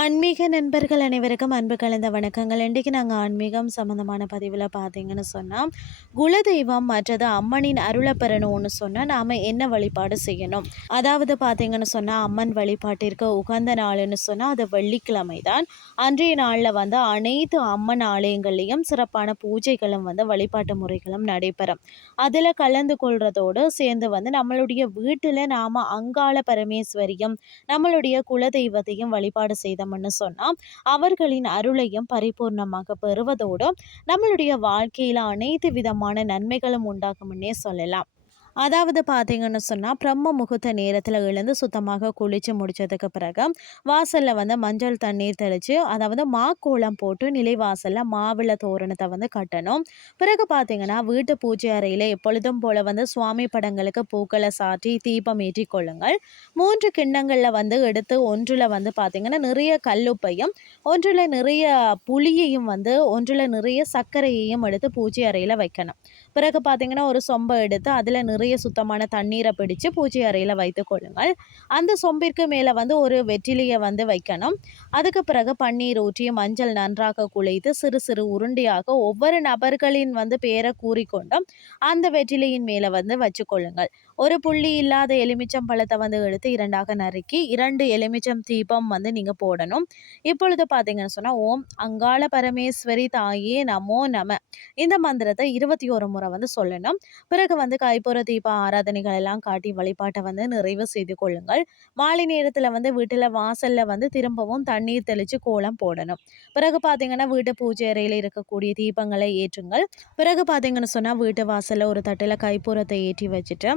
ஆன்மீக நண்பர்கள் அனைவருக்கும் அன்பு கலந்த வணக்கங்கள். இன்றைக்கு நாங்கள் ஆன்மீகம் சம்மந்தமான பதிவில் பார்த்தீங்கன்னு சொன்னால் குலதெய்வம் மற்றது அம்மனின் அருளை பெறணும்னு சொன்னால் நாம் என்ன வழிபாடு செய்யணும்? அதாவது பார்த்தீங்கன்னு சொன்னால் அம்மன் வழிபாட்டிற்கு உகந்த நாள்னு சொன்னால் அது வெள்ளிக்கிழமை தான் அன்றைய நாளில் வந்து அனைத்து அம்மன் ஆலயங்கள்லேயும் சிறப்பான பூஜைகளும் வந்து வழிபாட்டு முறைகளும் நடைபெறும். அதில் கலந்து கொள்றதோடு சேர்ந்து வந்து நம்மளுடைய வீட்டில் நாம் அங்காள பரமேஸ்வரியும் நம்மளுடைய குலதெய்வத்தையும் வழிபாடு செய்தோம்னு சொன்னால் அவர்களின் அருளையும் பரிபூர்ணமாக பெறுவதோடு நம்மளுடைய வாழ்க்கையில் அனைத்து விதமான நன்மைகளும் உண்டாகும்னே சொல்லலாம். அதாவது பார்த்தீங்கன்னு சொன்னால் பிரம்ம முகூர்த்த நேரத்தில் எழுந்து சுத்தமாக குளித்து முடித்ததுக்கு பிறகு வாசலில் வந்து மஞ்சள் தண்ணீர் தெளித்து அதாவது மாக்கோளம் போட்டு நிலைவாசலில் மாவிள தோரணத்தை வந்து கட்டணும். பிறகு பார்த்தீங்கன்னா வீட்டு பூஜை அறையில் எப்பொழுதும் போல் வந்து சுவாமி படங்களுக்கு பூக்களை சாற்றி தீபம் ஏற்றி கொள்ளுங்கள். மூன்று கிண்ணங்களில் வந்து எடுத்து ஒன்றில் வந்து பார்த்தீங்கன்னா நிறைய கல்லுப்பையும் ஒன்றில் நிறைய புளியையும் வந்து ஒன்றில் நிறைய சர்க்கரையையும் எடுத்து பூஜை அறையில் வைக்கணும். பிறகு பார்த்தீங்கன்னா ஒரு சொம்பை எடுத்து அதில் நிறைய நிறைய சுத்தமான தண்ணீரை பிடிச்சு பூஜை அறையில் வைத்து கொள்ளுங்கள். அந்த சொம்பிற்கு மேலே வந்து ஒரு வெற்றிலையை வந்து வைக்கணும். அதுக்கு பிறகு பன்னீர் ஊற்றி மஞ்சள் நன்றாக குழைத்து சிறு சிறு உருண்டையாக ஒவ்வொரு நபர்களின் வந்து பேரை கூறிக்கொண்டும் அந்த வெற்றிலையின் மேலே வந்து வச்சுக்கொள்ளுங்கள். ஒரு புள்ளி இல்லாத எலுமிச்சம் பழத்தை வந்து எடுத்து இரண்டாக நறுக்கி இரண்டு எலுமிச்சம் தீபம் வந்து நீங்கள் போடணும். இப்பொழுது பார்த்தீங்கன்னு சொன்னால் ஓம் அங்காள பரமேஸ்வரி தாயே நமோ நம. இந்த மந்திரத்தை இருபத்தி ஒரு முறை வந்து சொல்லணும். பிறகு வந்து கைப்புற தீப ஆராதனைகள் எல்லாம் காட்டி வழிபாட்டை வந்து நிறைவு செய்து கொள்ளுங்கள். மாலை நேரத்தில் வந்து வீட்டில் வாசலில் வந்து திரும்பவும் தண்ணீர் தெளித்து கோலம் போடணும். பிறகு பார்த்தீங்கன்னா வீட்டு பூஜை அறையில் இருக்கக்கூடிய தீபங்களை ஏற்றுங்கள். பிறகு பார்த்தீங்கன்னு சொன்னால் வீட்டு வாசலில் ஒரு தட்டில் கைப்புறத்தை ஏற்றி வச்சுட்டு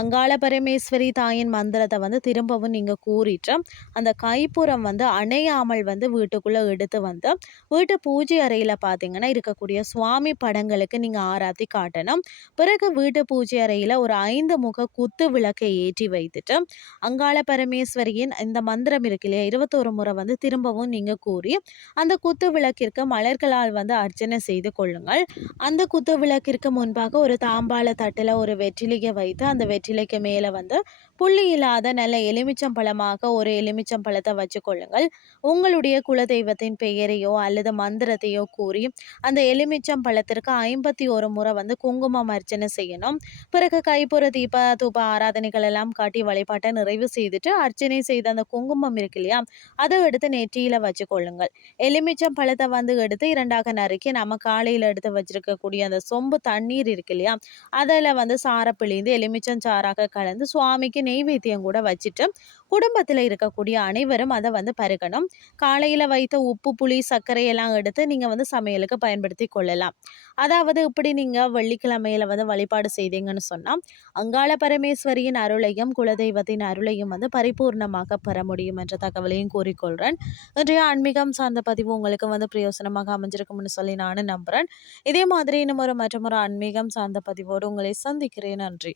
அங்காள பரமேஸ்வரி தாயின் மந்திரத்தை வந்து திரும்பவும் நீங்கள் கூறிட்டு அந்த கைப்புறம் வந்து அணையாமல் வந்து வீட்டுக்குள்ளே எடுத்து வந்து வீட்டு பூஜை அறையில் பார்த்தீங்கன்னா இருக்கக்கூடிய சுவாமி படங்களுக்கு நீங்கள் ஆராத்தி காட்டணும். பிறகு வீட்டு பூஜை அறையில் ஒரு ஐந்து முக குத்து விளக்கை ஏற்றி வைத்துட்டு அங்காள பரமேஸ்வரியின் இந்த மந்திரம் இருக்கு இல்லையா இருபத்தோரு முறை வந்து திரும்பவும் நீங்கள் கூறி அந்த குத்து விளக்கிற்கு மலர்களால் வந்து அர்ச்சனை செய்து கொள்ளுங்கள். அந்த குத்து விளக்கிற்கு முன்பாக ஒரு தாம்பாள தட்டில் ஒரு வெற்றிலையை வைத்து அந்த வெற்றி வெற்றிலைக்கு மேலே வந்து புள்ளி இல்லாத நல்ல எலுமிச்சம் பழமாக ஒரு எலுமிச்சம் பழத்தை வச்சு கொள்ளுங்கள். உங்களுடைய குலதெய்வத்தின் பெயரையோ அல்லது மந்திரத்தையோ கூறி அந்த எலுமிச்சம் பழத்திற்கு ஐம்பத்தி ஒரு முறை வந்து குங்குமம் அர்ச்சனை செய்யணும். பிறகு கைப்புற தீப தூப ஆராதனைகள் எல்லாம் காட்டி வழிபாட்டை நிறைவு செய்துட்டு அர்ச்சனை செய்த அந்த குங்குமம் இருக்கு இல்லையா அதை எடுத்து நெற்றியில் வச்சு கொள்ளுங்கள். எலுமிச்சம் பழத்தை வந்து எடுத்து இரண்டாக நறுக்கி நம்ம காலையில் எடுத்து வச்சிருக்கக்கூடிய அந்த சொம்பு தண்ணீர் இருக்கு இல்லையா அதில் வந்து சார பிழிந்து எலுமிச்சம் சாராக கலந்து சுவாமிக்கு நெய்வேத்தியம் கூட வச்சுட்டு குடும்பத்தில் இருக்கக்கூடிய அனைவரும் அதை வந்து பருகணும். காலையில் வைத்த உப்பு புளி சர்க்கரையெல்லாம் எடுத்து நீங்கள் வந்து சமையலுக்கு பயன்படுத்தி கொள்ளலாம். அதாவது இப்படி நீங்கள் வெள்ளிக்கிழமையில் வந்து வழிபாடு செய்தீங்கன்னு சொன்னால் அங்காள பரமேஸ்வரியின் அருளையும் குலதெய்வத்தின் அருளையும் வந்து பரிபூர்ணமாக பெற முடியும் என்ற தகவலையும் கூறிக்கொள்கிறேன் இன்றைய ஆன்மீகம் சார்ந்த பதிவு உங்களுக்கு வந்து பிரயோசனமாக அமைஞ்சிருக்கும்னு சொல்லி நானும் நம்புகிறேன் இதே மாதிரி இன்னும் ஒரு மற்றமொரு ஆன்மீகம் சார்ந்த பதிவோடு உங்களை சந்திக்கிறேன். நன்றி.